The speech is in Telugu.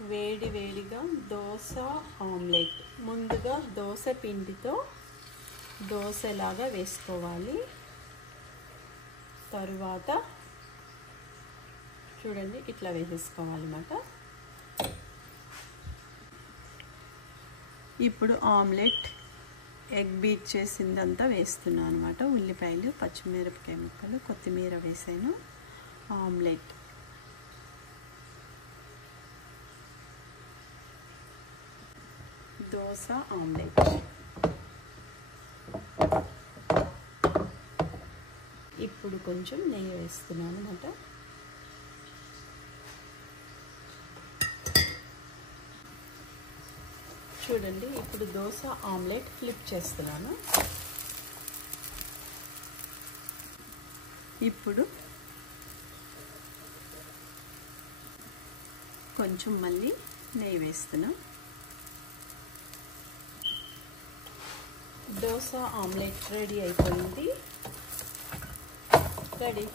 వేడి వేడిగా దోశ ఆమ్లెట్. ముందుగా దోశ పిండితో దోశలాగా వేసుకోవాలి. తరువాత చూడండి ఇట్లా వేసేసుకోవాలన్నమాట. ఇప్పుడు ఆమ్లెట్ ఎగ్ బీట్ చేసిందంతా వేస్తున్నాను అనమాట. ఉల్లిపాయలు, పచ్చిమిరపకాయ ముక్కలు, కొత్తిమీర వేసాను. Omelette dosa omelette. ఇప్పుడు కొంచెం నెయ్యి వేస్తున్నాను అన్నమాట. చూడండి ఇప్పుడు దోశ ఆమ్లెట్ ఫ్లిప్ చేస్తున్నాను. ఇప్పుడు కొంచెం మళ్ళీ నెయ్యి వేస్తున్నా. దోశ ఆమ్లెట్ రెడీ అయిపోయింది. రెడీ.